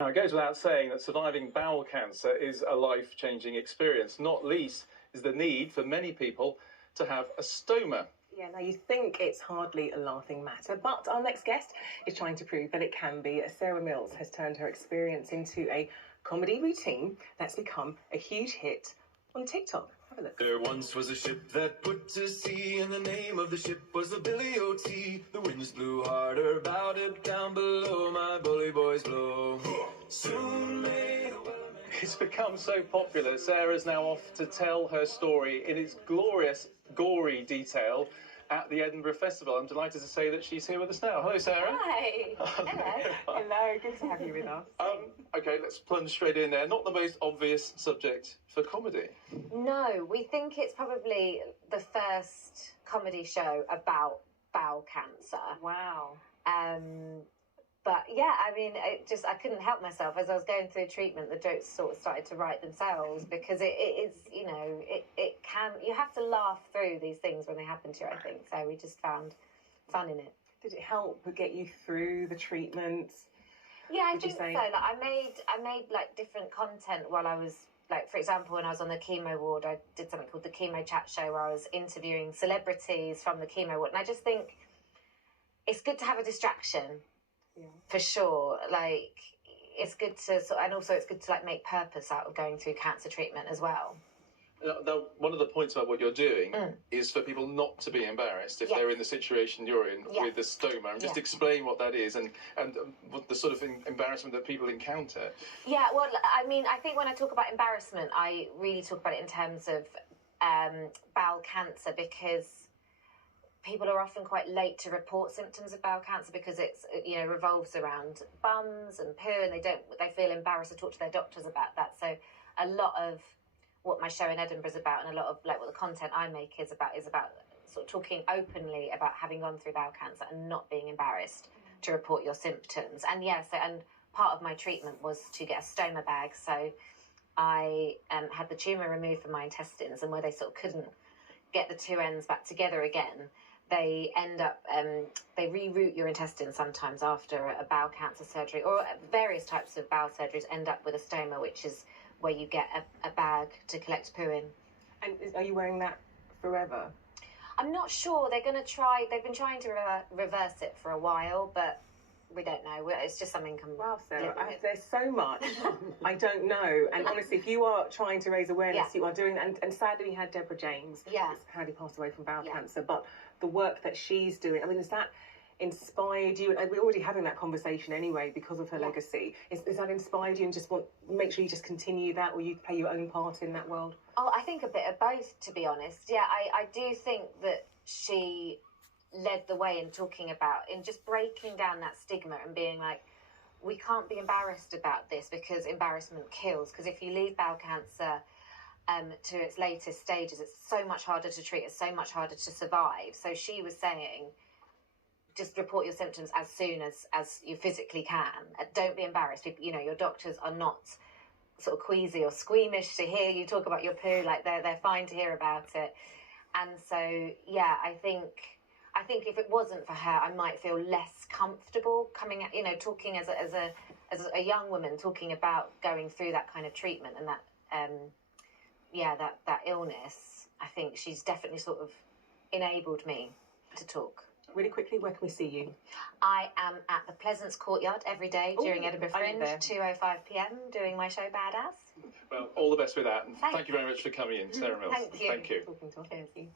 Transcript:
Now, it goes without saying that surviving bowel cancer is a life-changing experience. Not least is the need for many people to have a stoma. Yeah, now you think it's hardly a laughing matter, but our next guest is trying to prove that it can be. Sarah Mills has turned her experience into a comedy routine that's become a huge hit on TikTok. Have a look. There once was a ship that put to sea, and the name of the ship was the Billy O.T. The winds blew harder about it, down below my bully boys blow. Soon may the weather... It's become so popular that Sarah's now off to tell her story in its glorious, gory detail at the Edinburgh Festival. I'm delighted to say that she's here with us now. Hello, Sarah. Hi. Hello. Hello, good to have you with us. Okay, let's plunge straight in there. Not the most obvious subject for comedy. No, we think it's probably the first comedy show about bowel cancer. Wow. But yeah, I mean, I couldn't help myself as I was going through treatment. The jokes sort of started to write themselves because it is, you have to laugh through these things when they happen to you, I think. So we just found fun in it. Did it help get you through the treatment? Yeah, I think so. Like, I made like different content while I was, like, for example, when I was on the chemo ward, I did something called the Chemo Chat Show where I was interviewing celebrities from the chemo ward. And I just think it's good to have a distraction. Yeah. For sure. Like, it's good to and also it's good to like make purpose out of going through cancer treatment as well. Now, one of the points about what you're doing is for people not to be embarrassed if they're in the situation you're in with the stoma, and just explain what that is and what the sort of embarrassment that people encounter. Yeah, well, I mean, I think when I talk about embarrassment, I really talk about it in terms of bowel cancer, because people are often quite late to report symptoms of bowel cancer because it's, revolves around bums and poo, and they feel embarrassed to talk to their doctors about that. So a lot of what my show in Edinburgh is about, and a lot of like what the content I make is about sort of talking openly about having gone through bowel cancer and not being embarrassed to report your symptoms. And and part of my treatment was to get a stoma bag. So I had the tumour removed from my intestines, and where they sort of couldn't get the two ends back together again, they end up, they reroute your intestines sometimes after a bowel cancer surgery, or various types of bowel surgeries end up with a stoma, which is where you get a bag to collect poo in. And are you wearing that forever? I'm not sure. They've been trying to reverse it for a while, but we don't know. It's just something. Wow, Sarah, there's so much I don't know. And honestly, if you are trying to raise awareness, you are doing that. And sadly, we had Deborah James, sadly passed away from bowel cancer. But the work that she's doing, I mean, has that inspired you? And we're already having that conversation anyway because of her legacy. Is that inspired you, and just make sure you just continue that, or you play your own part in that world? Oh, I think a bit of both, to be honest. Yeah, I do think that she led the way in talking about, in just breaking down that stigma and being like, we can't be embarrassed about this because embarrassment kills. Because if you leave bowel cancer to its latest stages, it's so much harder to treat, it's so much harder to survive. So she was saying, just report your symptoms as soon as you physically can. Don't be embarrassed. People, your doctors are not sort of queasy or squeamish to hear you talk about your poo. Like, they're fine to hear about it. And so, yeah, I think if it wasn't for her, I might feel less comfortable coming at, talking as a young woman, talking about going through that kind of treatment and that illness. I think she's definitely sort of enabled me to talk. Really quickly, where can we see you? I am at the Pleasance Courtyard every day during Edinburgh Fringe, 2:05 p.m, doing my show Badass. Well, all the best with that, and thank you very much for coming in, Sarah Mills. Thank you. Talking to us. Thank you.